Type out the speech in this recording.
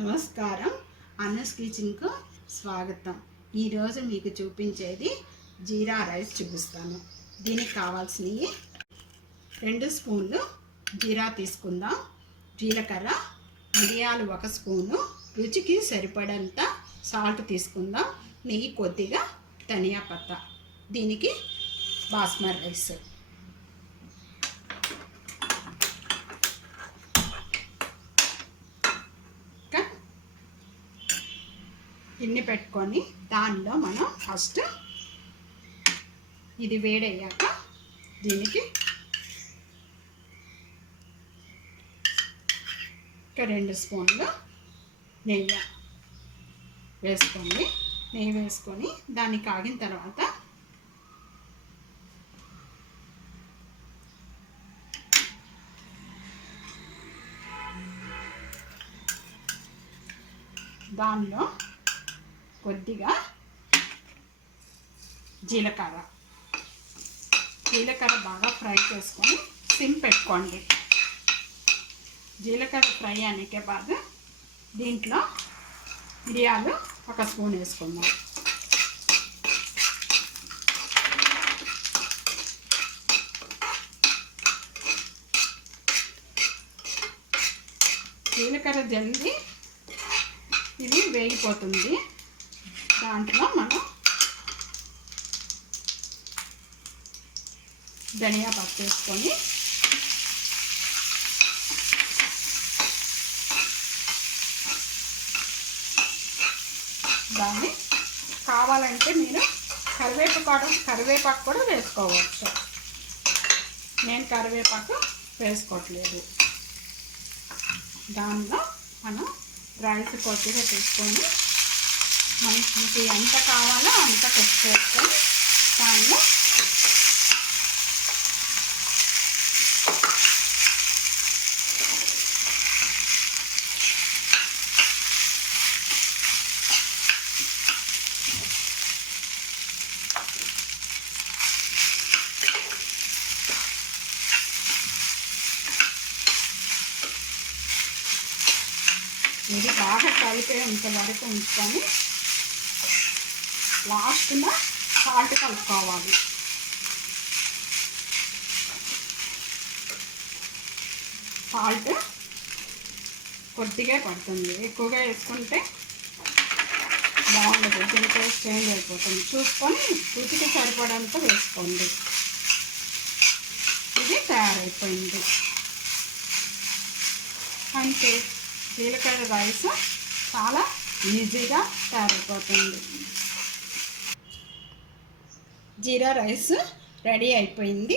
నమస్కారం. అనస్ కిచెన్కు స్వాగతం. ఈరోజు మీకు చూపించేది జీరా రైస్ చూపిస్తాను. దీనికి కావాల్సినవి 2 స్పూన్లు జీరా తీసుకుందాం, జీలకర్ర, మిరియాలు 1 స్పూను, రుచికి సరిపడంత సాల్ట్ తీసుకుందాం, నెయ్యి కొద్దిగా, ధనియా పత్త. దీనికి బాస్మతి రైస్. గిన్నె పెట్టుకొని దానిలో మనం ఫస్ట్ ఇది వేడయ్యాక దీనికి ఒక 2 స్పూన్లు నెయ్యి వేసుకోండి. నెయ్యి వేసుకొని దాన్ని కాగిన తర్వాత దానిలో కొద్దిగా జీలకర్ర బాగా ఫ్రై చేసుకొని సిమ్ పెట్టుకోండి. జీలకర్ర ఫ్రై అనేకే బాగా దీంట్లో మిరియాలు 1 స్పూన్ వేసుకుందాం. జీలకర్ర జల్ది ఇది వేగిపోతుంది. దాంట్లో మనం ధనియా పత్త వేసుకొని దాన్ని కావాలంటే మీరు కరివేపాకు కూడా వేసుకోవచ్చు. నేను కరివేపాకు వేసుకోవట్లేదు. దానిలో మనం రైస్ కొద్దిగా తీసుకొని మనకి ఎంత కావాలో అంత కుక్ చేసుకొని దానిలో ఇది బాగా కలిపేంత వరకు ఉంచుకొని లాస్ట్లో సాల్ట్ కలుపుకోవాలి. సాల్ట్ కొద్దిగా పడుతుంది, ఎక్కువగా వేసుకుంటే బాగుండదు, దీని టేస్ట్ చేంజ్ అయిపోతుంది. చూసుకొని రుచికి సరిపడంత వేసుకోండి. ఇది తయారైపోయింది. అంతే, జీలకర్ర రైస్ చాలా ఈజీగా తయారైపోతుంది. జీరా రైస్ రెడీ అయిపోయింది.